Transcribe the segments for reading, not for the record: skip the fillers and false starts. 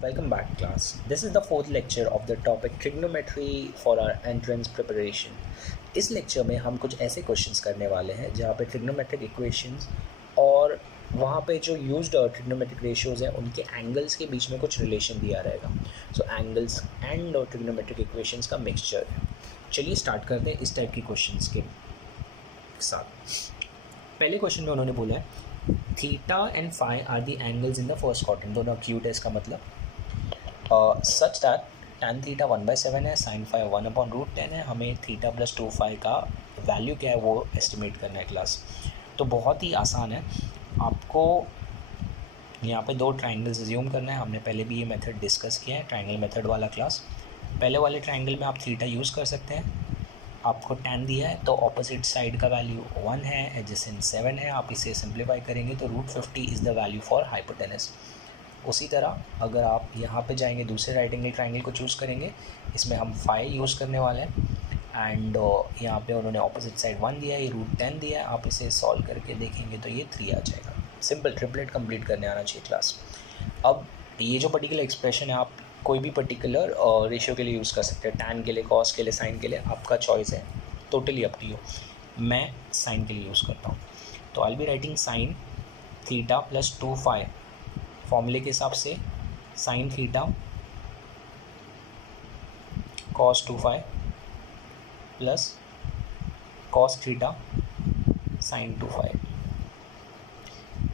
Welcome back class. This is the fourth lecture of the topic trigonometry for our entrance preparation. इस lecture में हम कुछ ऐसे questions करने वाले हैं जहाँ पे ट्रिग्नोमेट्रिक इक्वेशंस और वहाँ पे जो यूज्ड ट्रिग्नोमेट्रिक रेशियोज़ हैं उनके एंगल्स के बीच में कुछ रिलेशन दिया रहेगा. सो एंगल्स एंड ट्रिग्नोमेट्रिक इक्वेशंस का मिक्सचर. चलिए स्टार्ट करते हैं इस टाइप की क्वेश्चंस के साथ. पहले क्वेश्चन में उन्होंने बोला है theta and phi are the angles in the first quadrant. दोनों एक्यूट है इसका मतलब. सच दैट tan थीटा 1/7 है, sin फाई 1/√10 है. हमें थीटा प्लस 2 फाई का वैल्यू क्या है वो एस्टिमेट करना है क्लास. तो बहुत ही आसान है. आपको यहाँ पे दो ट्राइंगल्स अज्यूम करना है. हमने पहले भी ये मेथड डिस्कस किया है, ट्राइंगल मेथड वाला क्लास. पहले वाले ट्राइंगल में आप थीटा यूज़ कर सकते हैं. आपको tan दिया है तो ऑपोजिट साइड का वैल्यू 1 है, एडजेसेंट 7 है. आप इसे सिंप्लीफाई करेंगे तो √50 is the value for hypotenuse. उसी तरह अगर आप यहाँ पे जाएंगे दूसरे राइट एंगल ट्राइंगल को चूज़ करेंगे, इसमें हम फाई यूज़ करने वाले हैं. एंड यहाँ पे उन्होंने ऑपोजिट साइड 1 दिया है, ये √10 दिया है. आप इसे सॉल्व करके देखेंगे तो ये 3 आ जाएगा. सिंपल ट्रिपलेट कंप्लीट करने आना चाहिए क्लास. अब ये जो पर्टिकुलर एक्सप्रेशन है आप कोई भी पर्टिकुलर रेशियो के लिए यूज़ कर सकते हैं. tan के लिए, cos के लिए, sin के लिए, आपका चॉइस है, टोटली अप टू यू. मैं sin के लिए यूज़ करता हूँ. तो I will be writing sin theta plus 2 phi. फॉर्मूले के हिसाब से sin theta cos 2 phi plus cos theta sin 2 phi.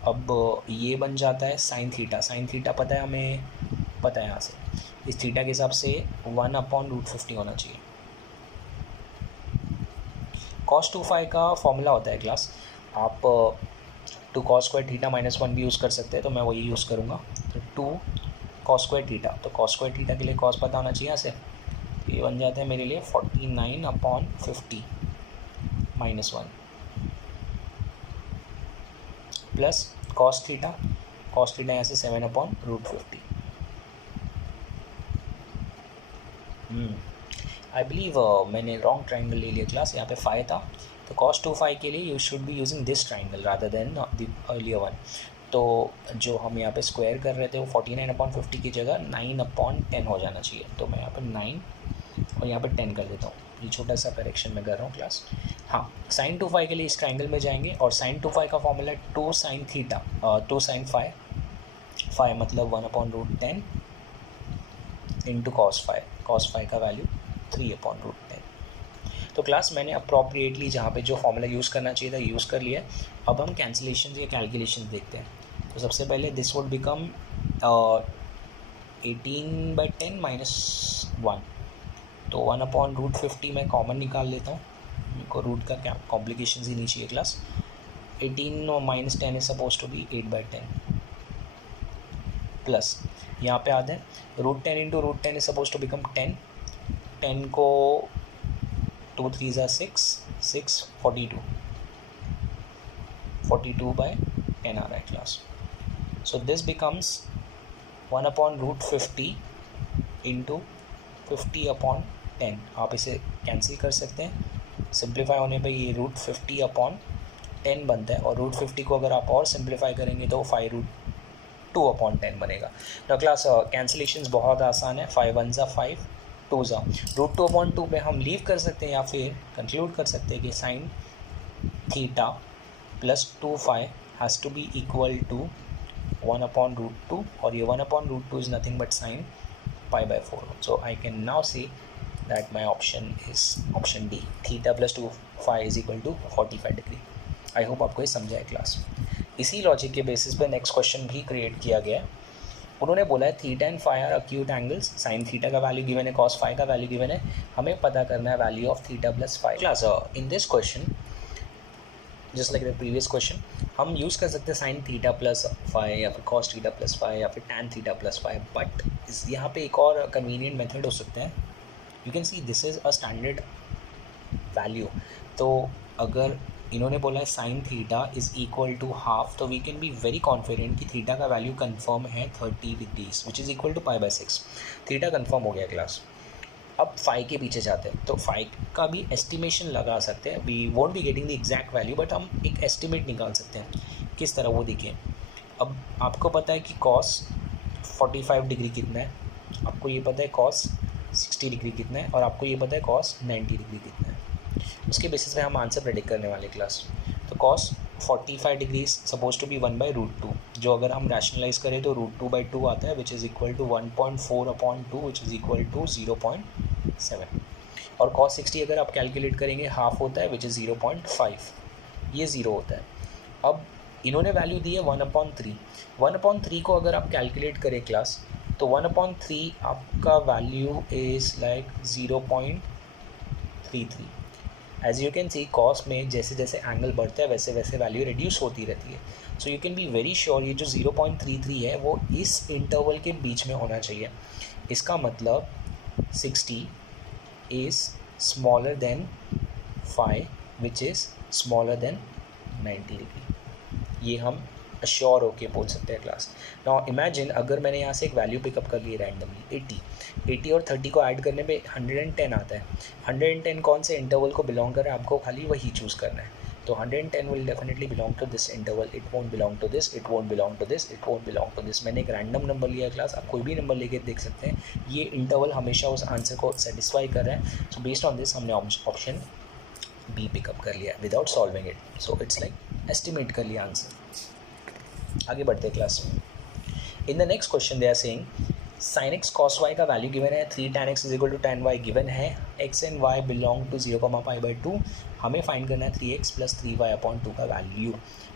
अब ये बन जाता है sin थीटा पता है हमें, पता है यहाँ से. इस थीटा के हिसाब से 1/√50 होना चाहिए. cos 2 फाई का फॉर्मूला होता है क्लास. आप 2 cos स्क्वायर थीटा -1 भी यूज़ कर सकते हैं, तो मैं वही यूज़ करूँगा. तो 2 cos स्क्वायर थीटा, तो cos स्क्वायर थीटा के लिए cos पता होना चाहिए यहाँ से. ये बन जाता है मेरे लिए 49/50 -1 प्लस cos थीटा यहाँ से 7/√50. आई बिलीव मैंने रॉन्ग ट्राइंगल ले लिया क्लास. यहाँ पे फाई था तो cos 2 फाई के लिए you should be using this triangle rather than the earlier one. तो जो हम यहाँ पे स्क्वायर कर रहे थे वो 49/50 की जगह 9/10 हो जाना चाहिए. तो मैं यहाँ पे 9 और यहाँ पे 10 कर देता हूँ. ये छोटा सा करेक्शन मैं कर रहा हूँ क्लास. हाँ, sin 2 फाई के लिए इस ट्राइंगल में जाएंगे और sin 2 फाई का formula 2 sin theta 2 sin phi मतलब 1/√10 इंटू cos फाई का वैल्यू 3/√10. तो क्लास मैंने अप्रॉप्रिएटली जहाँ पे जो फॉर्मूला यूज़ करना चाहिए था यूज़ कर लिया है. अब हम कैंसिलेशन या कैलकुलेशन देखते हैं. तो सबसे पहले दिस वुड बिकम 18/10 -1. तो 1/√50 मैं कॉमन निकाल लेता हूँ. मेरे को रूट का क्या कॉम्प्लिकेशन ही नहीं चाहिए class. 18 - 10 is suppose to be 8/10 plus यहाँ पे आते हैं √10 into √10 is suppose to become 10. 10 को 2 3 ज़ा 6 42/10 आ रहा है class. So this becomes 1/√50 into 50/10. आप इसे कैंसिल कर सकते हैं. सिंप्लीफाई होने पे ये √50/10 बनता है और √50 को अगर आप और सिंप्लीफाई करेंगे तो 5√2/10 बनेगा. तो क्लास कैंसिलेशंस बहुत आसान है. 5 1 ज़ा 5 2 ज़ा √2/2 पे हम लीव कर सकते हैं या फिर कंक्लूड कर सकते हैं कि sin theta plus 2 phi has to be equal to 1/√2 और ये 1/√2 is nothing but sin π/4. So I can now say that my option is option D. Theta plus 2 phi is equal to 45 degree. I hope आपको ये समझा है class. इसी logic के basis पे next question भी क्रिएट किया गया है. उन्होंने बोला है theta and phi are acute angles. Sine theta का वैल्यू गिवन है, कॉस फाई का वैल्यू गिवन है. हमें पता करना है value of theta plus phi. Class in this question just like the previous question हम यूज़ कर सकते हैं साइन थीटा प्लस फाई या फिर कॉस थीटा प्लस फाई या फिर tan theta plus phi. But यहाँ पे एक और कन्वीनियंट मेथड हो सकते हैं. You can see this is a standard value. तो अगर इन्होंने बोला है sine theta is equal to half, तो we can be very confident कि थीटा का वैल्यू कंफर्म है 30 degrees which is equal to π/6. Theta confirm हो गया क्लास. अब फाई के पीछे जाते हैं तो फाई का भी एस्टिमेशन लगा सकते हैं. We won't be getting the exact value but हम एक एस्टिमेट निकाल सकते हैं. किस तरह वो देखिए. अब आपको पता है कि कॉस 45 डिग्री कितना है, आपको ये पता है कॉस 60 डिग्री कितना है, और आपको ये पता है कॉस 90 डिग्री कितना है। उसके बेसिस पे हम आंसर प्रेडिक्ट करने वाले क्लास। तो cos 45 degree suppose to be 1/√2, जो अगर हम रैशनलाइज करें तो √2/2 आता है, which is equal to 1.4/2, which is equal to 0.7। और कॉस 60 अगर आप कैलकुलेट करेंगे हाफ होता है, विच इज़ 0.5, ये 0 होता है। अब इन्होंने वैल्यू दी है 1/3। 1/3 को अगर आप कैलकुलेट करें क्लास, तो 1/3 आपका value is like 0.33। As you can see cos में जैसे जैसे एंगल बढ़ता है वैसे वैसे वैल्यू रिड्यूस होती रहती है। So you can be very sure ये जो 0.33 है वो इस इंटरवल के बीच में होना चाहिए। इसका मतलब 60 is smaller than 5 which is smaller than 90 degree. ये हम अश्योर होके बोल सकते हैं क्लास। नाउ इमेजिन अगर मैंने यहाँ से एक वैल्यू पिकअप कर ली रैंडमली 80 और 30 को ऐड करने पे 110 आता है। 110 कौन से इंटरवल को बिलोंग कर रहा है, आपको खाली वही चूज़ करना है। तो 110 will definitely belong to this interval, it won't belong to this, it won't belong to this, it won't belong to this. मैंने एक रैंडम नंबर लिया है क्लास, आप कोई भी नंबर लेके देख सकते हैं, ये इंटरवल हमेशा उस आंसर को सेटिस्फाई कर रहा है। सो बेस्ड ऑन दिस हमने ऑप्शन बी पिकअप कर लिया without solving it. So it's like estimate कर लिया आंसर। आगे बढ़ते हैं क्लास में। In the next question they are saying sin x cos y का वैल्यू गिवन है, 3 tan x is equal to tan y given है, x and y belong to 0,π/2। हमें फाइंड करना है 3x + 3y/2 का वैल्यू।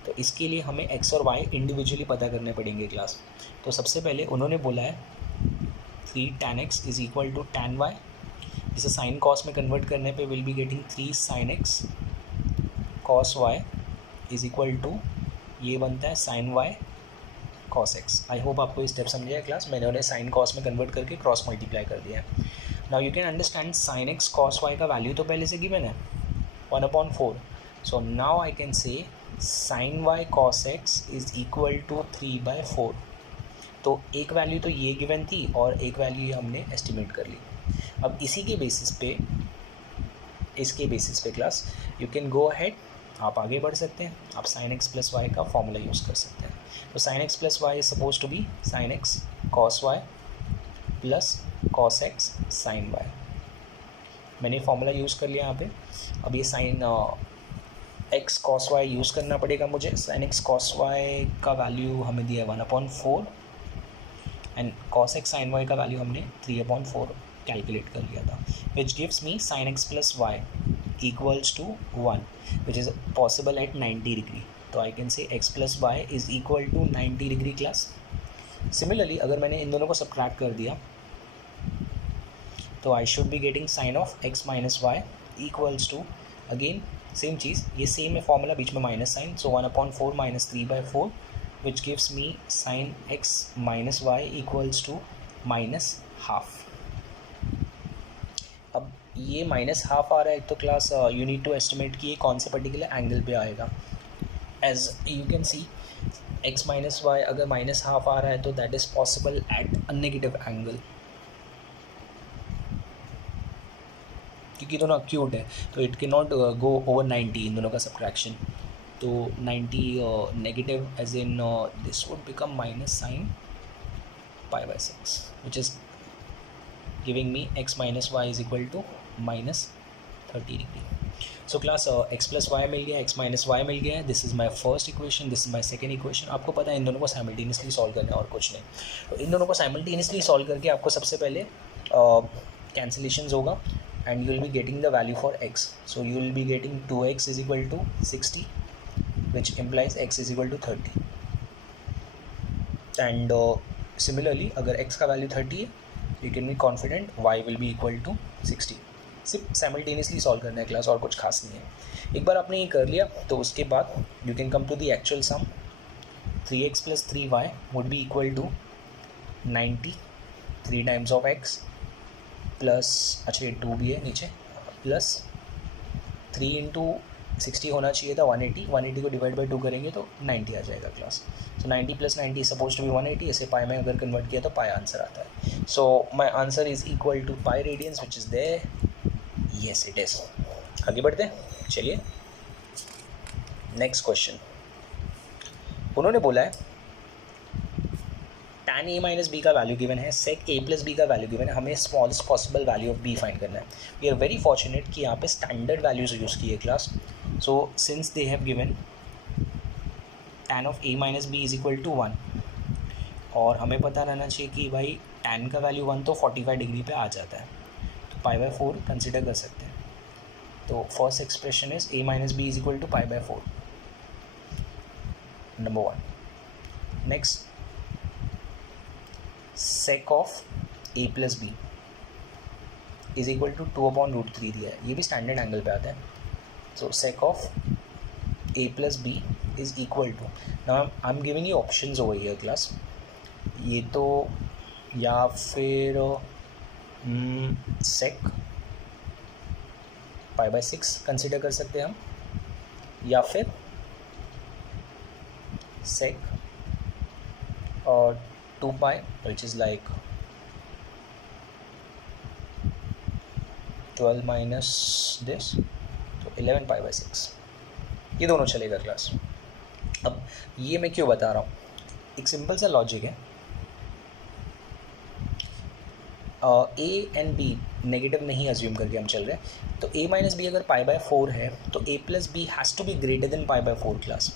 तो इसके लिए हमें x और y इंडिविजुअली पता करने पड़ेंगे क्लास। तो सबसे पहले उन्होंने बोला है 3 tan x is equal to tan y, जिसे साइन कॉस में कन्वर्ट करने पे will be getting 3 sin x cos y is equal to ये बनता है sin y cos x। आई होप आपको ये स्टेप समझ आया क्लास। मैंने उन्हें साइन कॉस में कन्वर्ट करके क्रॉस मल्टीप्लाई कर दिया है। Now you can understand sin x cos y का वैल्यू तो पहले से गिवन है 1/4। सो now I can say sin y cos x is equal to 3/4। तो एक वैल्यू तो ये गिवन थी और एक वैल्यू ये हमने एस्टिमेट कर ली। अब इसी के बेसिस पे, इसके बेसिस पे class you can go ahead, आप आगे बढ़ सकते हैं। आप sin x + y का फॉर्मूला यूज़ कर सकते हैं। तो sin x + y is suppose to be sin x cos y plus cos x sin y। मैंने फॉर्मूला यूज़ कर लिया यहाँ पे। अब ये sin x cos y use करना पड़ेगा मुझे। sin x cos y का वैल्यू हमें दिया है 1/4 and cos x sin y का वैल्यू हमने 3/4 कैलकुलेट कर लिया था, विच gives me sin x + y equals to 1, which is possible at 90 degree. तो I can say x + y is equal to 90 degree class. Similarly अगर मैंने इन दोनों को सब्ट्रैक्ट कर दिया तो I should be getting sin of x - y equals to, again same चीज़, ये सेम है फॉर्मूला, बीच में minus sine, so 1/4 - 3/4 which gives me sin x - y equals to -½ अब ये -½ आ रहा है तो class you need to estimate कि ये कौन से पर्टिकुलर एंगल पे आएगा। As you can see x - y अगर -½ आ रहा है तो that is possible at a negative angle, क्योंकि दोनों अक्यूट है तो it can not go over 90 in दोनों का सब्ट्रैक्शन। तो 90 negative as in this would become -sin π/6 which is giving me x - y is equal to -30 degree. So class x + y मिल गया, x - y मिल गया। This is my first equation, this is my second equation. आपको पता है इन दोनों को simultaneously solve करना है और कुछ नहीं। तो इन दोनों को साइमल्टेनियसली सॉल्व करके आपको सबसे पहले कैंसिलेशंस होगा and you will be getting the value for x. So you will be getting 2x is equal to 60 which implies x is equal to 30 and similarly अगर x का वैल्यू 30 है you can be confident y will be equal to 60। सिर्फ simultaneously solve करना है class, और कुछ खास नहीं है। एक बार आपने ये कर लिया तो उसके बाद you can come to the actual sum. 3x + 3y would be equal to 90, 3 times of x plus, अच्छा ये 2 भी है नीचे, प्लस 3 × 60 होना चाहिए था 180। 180 को डिवाइड बाई 2 करेंगे तो 90 आ जाएगा class. So 90 + 90 suppose to be 180, इसे पाई में अगर कन्वर्ट किया तो पाई आंसर आता है। So my answer is equal to pi radians which is there, yes it is. आगे बढ़ते हैं, चलिए नेक्स्ट क्वेश्चन। उन्होंने बोला है tan a माइनस बी का वैल्यू गिवन है, sec a प्लस बी का वैल्यू गिवन है, हमें smallest possible value of b find करना है. वी आर वेरी फॉर्चुनेट कि यहाँ पे स्टैंडर्ड वैल्यूज यूज़ की है class. So since they have given tan of a minus b is equal to 1, और हमें पता रहना चाहिए कि भाई tan का वैल्यू 1 तो 45 डिग्री पे आ जाता है, तो पाई बाय 4 कंसिडर कर सकते हैं. तो first expression is a minus b is equal to pi by 4, number 1. Next, sec of a plus b is equal to 2/√3 दिया है, ये भी स्टैंडर्ड एंगल पे आता है. So sec of a plus b is equal to, now I am giving you options over here class. ये तो या फिर sec पाई बाय 6 कंसिडर कर सकते हैं हम, या फिर sec और 2 pi which is like 12 minus this, तो 11 पाई बाय 6, ये दोनों चलेगा क्लास. अब ये मैं क्यों बता रहा हूँ, एक सिंपल सा लॉजिक है. a एंड b नेगेटिव नहीं अज्यूम करके हम चल रहे हैं, तो a माइनस बी अगर पाई बाय 4 है तो a plus b has to be greater than pi by 4 class.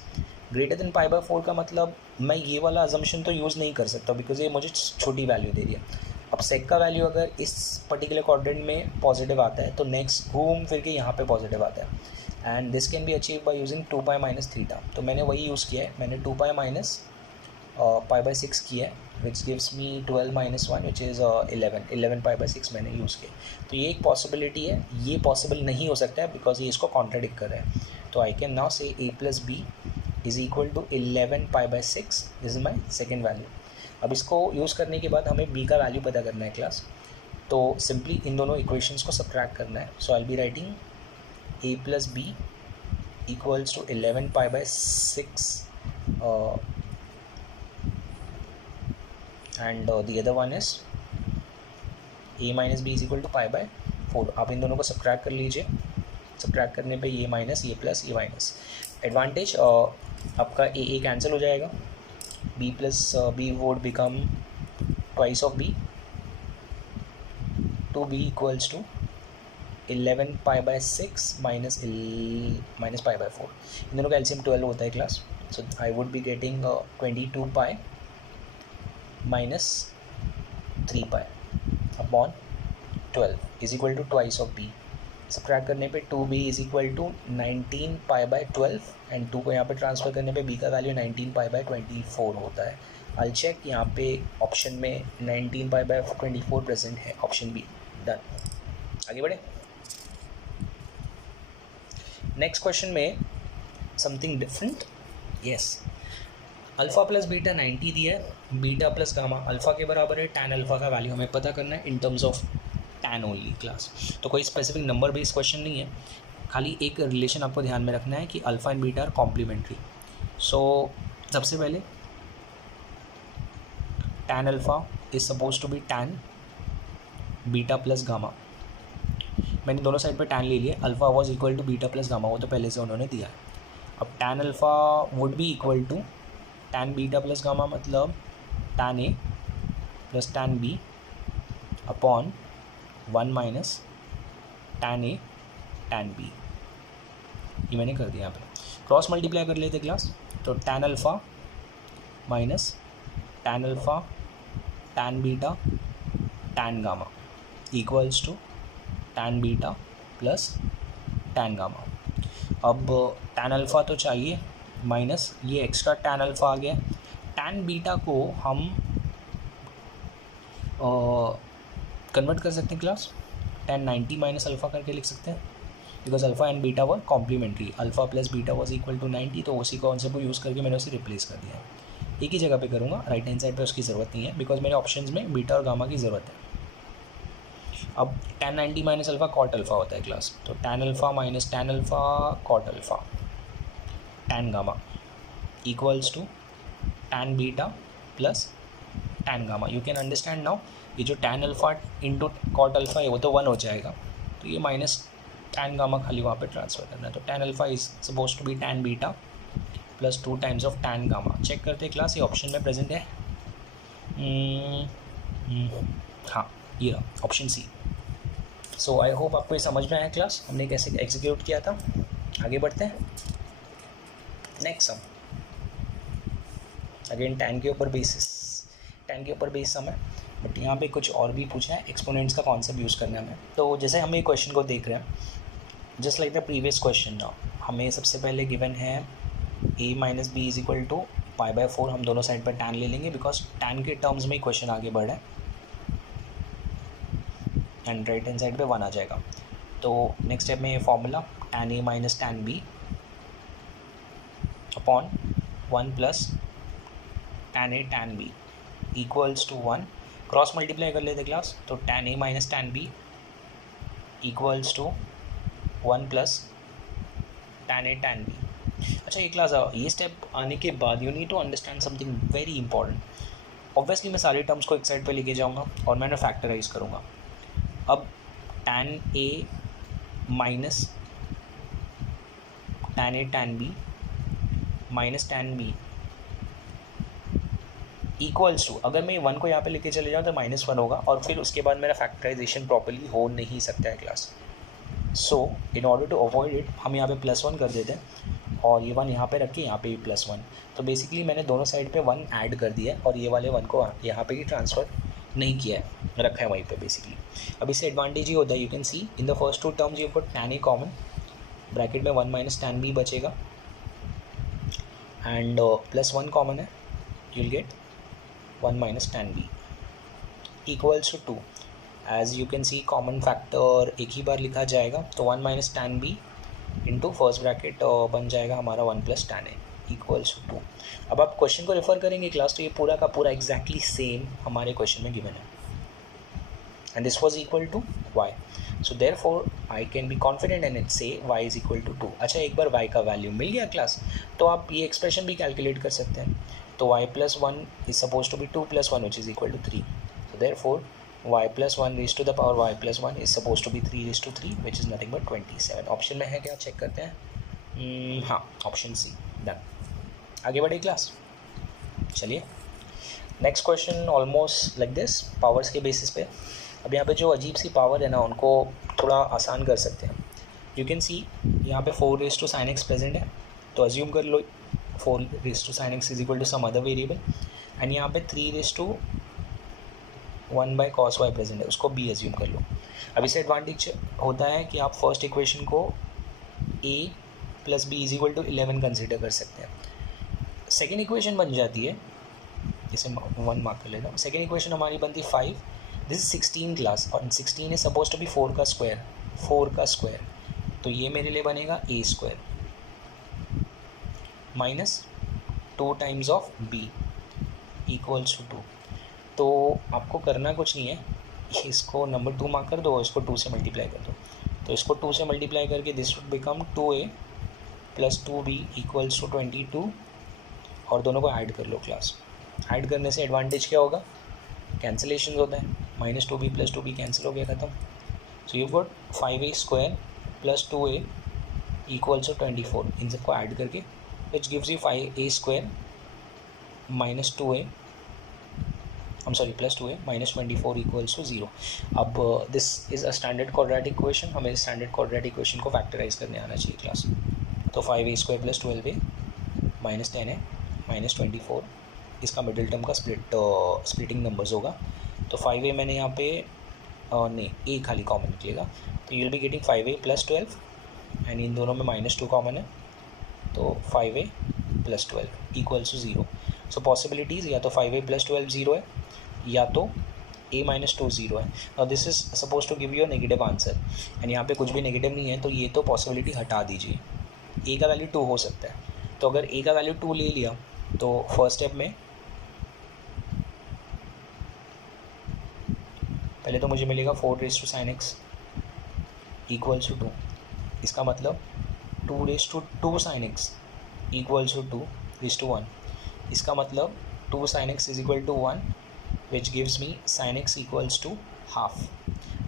Greater than pi by 4 का मतलब मैं ये वाला अजम्पशन तो यूज़ नहीं कर सकता बिकॉज ये मुझे छोटी वैल्यू दे रही है. अब सेक का वैल्यू अगर इस पर्टिकुलर क्वाड्रेंट में पॉजिटिव आता है तो नेक्स्ट घूम फिर के यहाँ पे पॉजिटिव आता है, and this can be achieve by using 2 pi minus theta. तो मैंने वही यूज़ किया है, मैंने 2 पाई माइनस पाई बाय 6 किया है, विच gives me 12 minus 1 which is 11 pi by 6 मैंने यूज़ किया. तो ये एक पॉसिबिलिटी है, ये पॉसिबल नहीं हो सकता है बिकॉज ये इसको कॉन्ट्राडिक्ट कर रहा है. तो I can now say a plus b is equal to 11 pi by 6, this is my second value. अब इसको यूज़ करने के बाद हमें b का वैल्यू पता करना है क्लास. तो सिंपली इन दोनों इक्वेशंस को सब्ट्रैक्ट करना है. So I will be writing a plus b equals to 11 pi by 6 and the other one is a minus b is equal to pi by 4. आप इन दोनों को सब्ट्रैक्ट कर लीजिए. सब्ट्रैक्ट करने पे ये माइनस ये प्लस ये माइनस. एडवांटेज आपका a कैंसिल हो जाएगा, b plus b would become twice of b, 2b equals to 11 pi by 6 minus pi by 4. इन दोनों का एलसीएम 12 होता है class. So I would be getting 22 pi minus 3 pi upon 12 is equal to twice of b. Subtract करने पे 2b is equal to 19 pi by 12 and 2 को यहाँ पे ट्रांसफ़र करने पे b का वैल्यू 19 पाई बाय 24 होता है. आई चेक, यहाँ पे ऑप्शन में 19 पाई बाय 24 प्रेजेंट है, ऑप्शन बी. डन. आगे बढ़े. नेक्स्ट क्वेश्चन में something different. Yes, alpha plus beta 90 दिया है, बीटा प्लस गामा अल्फ़ा के बराबर है. टैन अल्फ़ा का वैल्यू हमें पता करना है in terms of tan only class. तो कोई स्पेसिफिक नंबर बेस्ड क्वेश्चन नहीं है, खाली एक रिलेशन आपको ध्यान में रखना है कि alpha and beta are complementary. So सबसे पहले tan alpha is suppose to be tan beta plus gamma. मैंने दोनों साइड पे टैन ले लिया. Alpha was equal to beta plus gamma, वो तो पहले से उन्होंने दिया है. अब tan alpha would be equal to tan beta plus gamma, मतलब tan a plus tan b upon 1 minus tan a tan b. ये मैंने कर दिया. यहाँ पे क्रॉस मल्टीप्लाई कर लेते क्लास. तो tan alpha minus tan alpha tan beta tan gamma equals to tan beta plus tan gamma. अब टैन अल्फ़ा तो चाहिए माइनस ये एक्स्ट्रा टैन अल्फ़ा आ गया. टैन बीटा को हम कन्वर्ट कर सकते हैं क्लास, टैन 90 माइनस अल्फ़ा करके लिख सकते हैं because alpha and beta were complementary. Alpha plus beta was equal to 90, तो उसी कॉन्सेप्ट को यूज़ करके मैंने उसे रिप्लेस कर दिया. एक ही जगह पे करूँगा, राइट हैंड साइड पे उसकी ज़रूरत नहीं है बिकॉज मेरे ऑप्शंस में बीटा और गामा की ज़रूरत है. अब tan 90 minus alpha cot alpha होता है क्लास. तो tan alpha minus tan alpha cot alpha tan gamma equals to tan beta plus tan gamma. You can understand now, ये जो tan alpha into cot alpha है वो तो 1 हो जाएगा, तो ये माइनस टैन गामा खाली वहाँ पे ट्रांसफ़र करना है. तो tan alpha is suppose to be tan beta plus 2 times of tan gamma. Check करते हैं क्लास, ये ऑप्शन में प्रेजेंट है. हाँ, ये option C. So I hope आपको ये समझ में आया क्लास, हमने कैसे एग्जीक्यूट किया था। आगे बढ़ते हैं। नेक्स्ट सम, अगेन टैन के ऊपर बेस सम है, बट यहाँ पे कुछ और भी पूछा है, एक्सपोनेंट्स का कॉन्सेप्ट यूज़ करना है हमें। तो जैसे हम ये क्वेश्चन को देख रहे हैं, just like the previous question ना, हमें सबसे पहले गिवन है a minus b is equal to π/4। हम दोनों साइड पर टैन ले लेंगे बिकॉज टैन के टर्म्स में ही क्वेश्चन आगे बढ़ा है, एंड राइट हैंड साइड पे 1 आ जाएगा। तो नेक्स्ट स्टेप में ये formula tan a minus tan b upon 1 plus tan a tan b equals to 1। Cross multiply कर लेते क्लास, तो tan a minus tan b equals to 1 plus tan a tan b। अच्छा ये class, ये step आने के बाद you need to understand something very important. Obviously मैं सारे टर्म्स को एक साइड पे लेके जाऊंगा और मैंने फैक्टराइज करूंगा। अब tan a minus tan a tan b minus tan b equals to, अगर मैं 1 को यहाँ पे लेके चले जाऊँ तो -1 होगा, और फिर उसके बाद मेरा फैक्टराइजेशन प्रॉपर्ली हो नहीं सकता है class. So in order to avoid it, हम यहाँ पे +1 कर देते हैं और ये 1 यहाँ पे रख के यहाँ पे भी +1। तो बेसिकली मैंने दोनों साइड पे 1 ऐड कर दिया है और ये वाले 1 को यहाँ पे ही ट्रांसफ़र नहीं किया है, रखा है वहीं पे बेसिकली। अब इससे एडवांटेज ये होता है, you can see in the first 2 terms you got tan a common, bracket में 1 माइनस tan b बचेगा, एंड +1 कॉमन है, you will get 1 minus tan b equals to 2। As you can see common factor एक ही बार लिखा जाएगा, तो 1 minus tan b into first bracket बन जाएगा हमारा 1 plus tan a equals to 2। अब आप क्वेश्चन को रेफर करेंगे क्लास, तो ये पूरा का पूरा एग्जैक्टली सेम हमारे क्वेश्चन में गिवन है, and this was equal to y। So therefore I can be confident and it say y is equal to 2। अच्छा एक बार y का वैल्यू मिल गया क्लास, तो आप ये एक्सप्रेशन भी कैलकुलेट कर सकते हैं। तो y plus 1 is suppose to be 2 plus 1 which is equal to 3। So therefore y plus 1 raise to the power y plus 1 is suppose to be 3 raise to 3 which is nothing but 27। Option में है क्या, check करते हैं। हाँ, option C, done. आगे बढ़े class, चलिए next question almost like this, powers के बेसिस पे। अब यहाँ पे जो अजीब सी पावर है ना, उनको थोड़ा आसान कर सकते हैं। यू कैन सी यहाँ पे 4 raise to sin x present है, तो अज्यूम कर लो 4 raise to sin x is equal to some other variable, and यहाँ पे 3 raise to 1 by cos y present है, उसको b अज्यूम कर लो। अब इससे एडवांटेज होता है कि आप फर्स्ट इक्वेशन को a plus b is equal to 11 consider कर सकते हैं। सेकेंड इक्वेशन बन जाती है, इसे 1 मार्क कर लेता हूँ। सेकेंड इक्वेशन हमारी बनती है 5, दिस इज 16 क्लास, और 16 इज सपोज टू बी 4 का स्क्वायर, तो ये मेरे लिए बनेगा a square minus 2 times of b equals to 2। तो आपको करना कुछ नहीं है, इसको नंबर 2 मार्क कर दो और इसको 2 से मल्टीप्लाई कर दो। तो इसको 2 से मल्टीप्लाई करके this would become 2a plus 2b equals to 22, और दोनों को ऐड कर लो क्लास। ऐड करने से एडवांटेज क्या होगा, कैंसिलेशन होता है, -2b प्लस 2b कैंसिल हो गया, ख़त्म। So you got 5a square plus 2a equals to 24, इन सबको ऐड करके which gives you 5a square minus 2a plus 2a minus 24 equals to 0। अब this is a standard quadratic equation, हमें standard quadratic equation को factorise करने आना चाहिए class. तो 5a square plus 12a minus 10a minus 24, इसका middle term का splitting numbers होगा। तो 5a मैंने यहाँ पे नहीं, a खाली कॉमन निकलेगा, तो you will be getting 5a plus 12, and इन दोनों में -2 कॉमन है, तो 5a plus 12 equals to 0। So possibilities, या तो 5a प्लस 12 0 है, या तो a माइनस 2 0 है। और this is suppose to give you a negative answer, and यहाँ पे कुछ भी नेगेटिव नहीं है, तो ये तो पॉसिबिलिटी हटा दीजिए। a का वैल्यू 2 हो सकता है, तो अगर a का वैल्यू 2 ले लिया, तो फर्स्ट स्टेप में पहले तो मुझे मिलेगा 4 raise to sin x equals to 2, इसका मतलब 2 raise to 2 sin x equals to 2 raise to 1, इसका मतलब 2 sin x is equal to 1 which gives me sin x equals to half.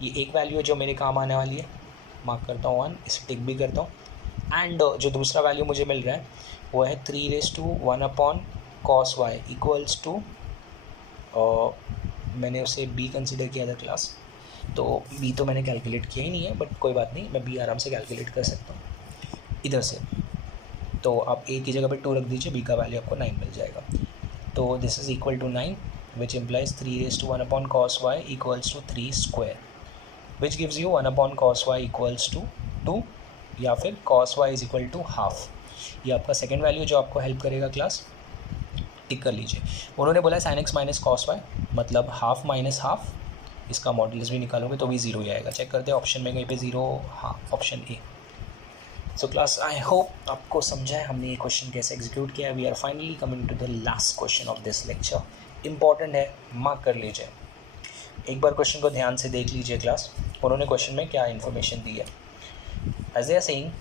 ये एक वैल्यू है जो मेरे काम आने वाली है, मार्क करता हूँ 1, इसे टिक भी करता हूँ। एंड जो दूसरा वैल्यू मुझे मिल रहा है वो है 3 raise to 1 upon cos y equals to और मैंने उसे बी कंसिडर किया था क्लास, तो बी तो मैंने कैलकुलेट किया ही नहीं है, बट कोई बात नहीं, मैं बी आराम से कैलकुलेट कर सकता हूँ इधर से। तो आप ए की जगह पे 2 रख दीजिए, बी का वैल्यू आपको 9 मिल जाएगा। तो this is equal to 9 which implies 3⁻1 cos y equals to 3 square, which gives you 1 cos y equals to 2, या फिर cos y is equal to half. ये आपका सेकेंड वैल्यू जो आपको हेल्प करेगा क्लास, टिक कर लीजिए। उन्होंने बोला sin x minus cos y मतलब हाफ माइनस हाफ, इसका मॉडुलस भी निकालोगे तो भी 0 ही आएगा। चेक करते हैं ऑप्शन में कहीं पे 0, हाँ option A. So class I hope आपको समझा है हमने ये क्वेश्चन कैसे एग्जीक्यूट किया है। We are finally coming to the last question of this lecture. Important है, मार्क कर लीजिए। एक बार क्वेश्चन को ध्यान से देख लीजिए क्लास, उन्होंने क्वेश्चन में क्या इन्फॉर्मेशन दी है। As they are saying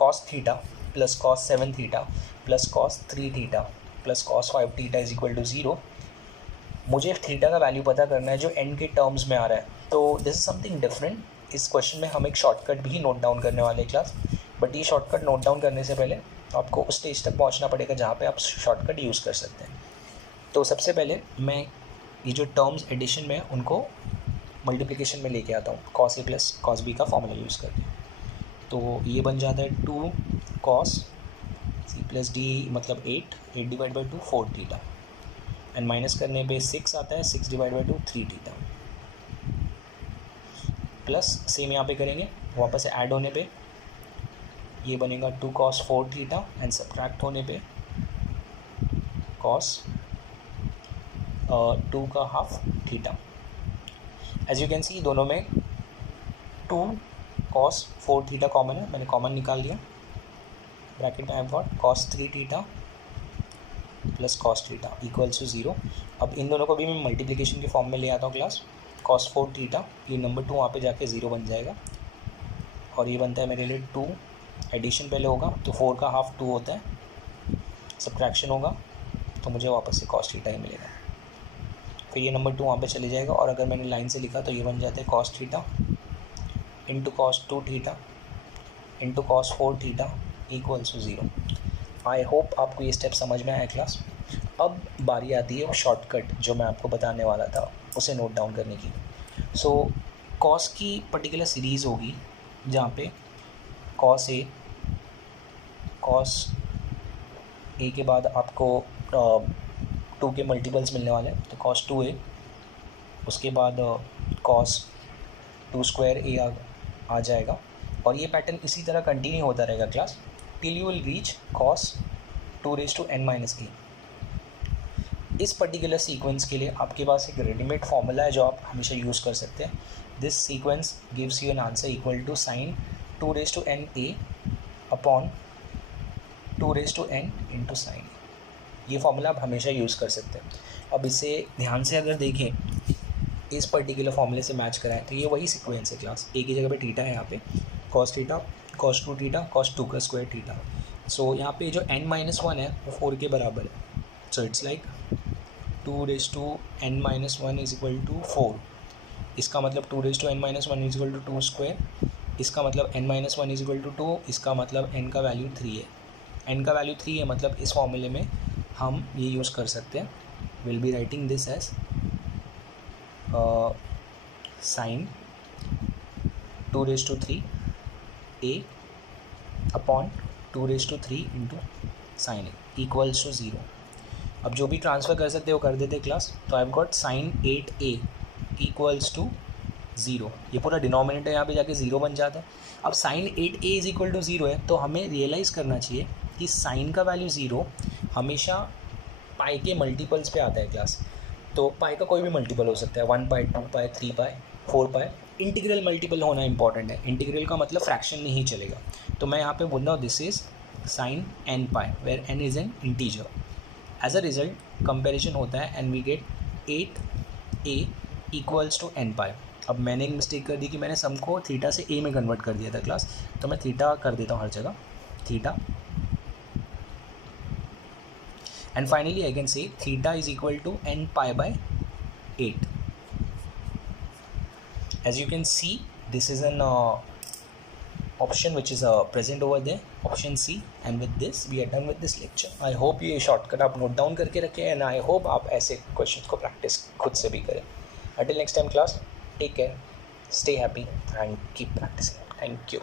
cos theta plus cos 7 theta plus cos 3 theta plus cos 5 theta is equal to 0। मुझे थीटा का वैल्यू पता करना है जो एंड के टर्म्स में आ रहा है। तो दिस इज समथिंग डिफरेंट। इस क्वेश्चन में हम एक शॉर्टकट भी नोट डाउन करने वाले हैं क्लास, बट ये शॉर्टकट नोट डाउन करने से पहले आपको उस स्टेज तक पहुंचना पड़ेगा जहाँ पे आप शॉर्टकट यूज़ कर सकते हैं। तो सबसे पहले मैं ये जो टर्म्स एडिशन में उनको मल्टीप्लिकेशन में लेके आता हूँ, cos a plus cos b का फॉर्मूला यूज़ करके। तो ये बन जाता है 2 cos c प्लस d मतलब 8 divide by 2 4 theta, and minus करने पे 6 आता है, 6 divide by 2 3 theta, plus same यहाँ पे करेंगे, वापस से ऐड होने पे ये बनेगा 2 cos 4 थीटा एंड सब्ट्रैक्ट होने पे cos 2 का half theta. As you can see दोनों में 2 cos 4 थीटा कॉमन है, मैंने कॉमन निकाल लिया। ब्रैकेट में I have got cos 3 theta plus cos theta equals to 0। अब इन दोनों को भी मैं मल्टीप्लिकेशन के फॉर्म में ले आता हूँ क्लास। cos 4 थीटा, ये नंबर 2 वहाँ पे जाके 0 बन जाएगा, और ये बनता है मेरे लिए 2। एडिशन पहले होगा तो 4 का हाफ 2 होता है, सब्ट्रैक्शन होगा तो मुझे वापस से cos थीटा ही मिलेगा। फिर ये नंबर 2 वहाँ पे चले जाएगा, और अगर मैंने लाइन से लिखा तो ये बन जाता है cos theta into cos 2 theta into cos 4 theta equals to 0। I hope आपको ये स्टेप समझ में आया क्लास। अब बारी आती है शॉर्टकट जो मैं आपको बताने वाला था उसे नोट डाउन करने की। सो cos की पर्टिकुलर सीरीज़ होगी जहाँ पे cos a के बाद आपको 2 के मल्टीपल्स मिलने वाले हैं, तो cos 2a, उसके बाद cos 2 स्क्वायर a आ जाएगा, और ये पैटर्न इसी तरह कंटिन्यू होता रहेगा class till you will reach cos 2n-a। इस पर्टिकुलर सीक्वेंस के लिए आपके पास एक रेडीमेड फॉर्मूला है जो आप हमेशा यूज़ कर सकते हैं। This sequence gives you an answer equal to sin 2n upon 2n into sin। ये फॉर्मूला आप हमेशा यूज़ कर सकते हैं। अब इसे ध्यान से अगर देखें, इस पर्टिकुलर फॉर्मूले से मैच कराएं तो ये वही सीक्वेंस है क्लास। ए की जगह पे थीटा है, यहाँ पे cos theta cos 2 theta cos 2 का स्क्वायर थीटा। सो यहाँ पे जो n-1 है वो 4 के बराबर है। So it's like 2n-1 is equal to 4। इसका मतलब 2n-1 is equal to 2 square, इसका मतलब n-1 इज इक्वल टू 2, इसका मतलब n का वैल्यू 3 है। n का वैल्यू 3 है, मतलब इस फॉर्मूले में हम ये यूज़ कर सकते हैं। Will be writing this as sin 2³ a upon 2³ into sin a equals to 0। अब जो भी ट्रांसफ़र कर सकते हो कर देते क्लास। तो I have got sin 8a equals to 0। ये पूरा डिनोमिनेटर यहाँ पे जाके 0 बन जाता है। अब sin 8a is equal to 0 है, तो हमें रियलाइज़ करना चाहिए कि sin का वैल्यू 0 हमेशा पाई के मल्टीपल्स पे आता है क्लास। तो पाई का कोई भी मल्टीपल हो सकता है, 1 पाई 2 पाई 3 पाई 4 पाई। इंटीग्रल मल्टीपल होना इंपॉर्टेंट है। इंटीग्रल का मतलब फ्रैक्शन नहीं चलेगा। तो मैं यहाँ पे बोल रहा हूँ this is sin n pi where n is an integer. As a result comparison होता है and we get 8a equals to n pi. अब मैंने एक मिस्टेक कर दी कि मैंने सम को थीटा से a में कन्वर्ट कर दिया था क्लास, तो मैं थीटा कर देता हूँ हर जगह, theta. And finally I can say theta is equal to n pi by 8. As you can see, this is an option which is present over there, option C. And with this we are done with this lecture. I hope ये shortcut आप note down करके रखें, and I hope आप ऐसे questions को practice खुद से भी करें. Until next time class, take care, stay happy and keep practicing. Thank you.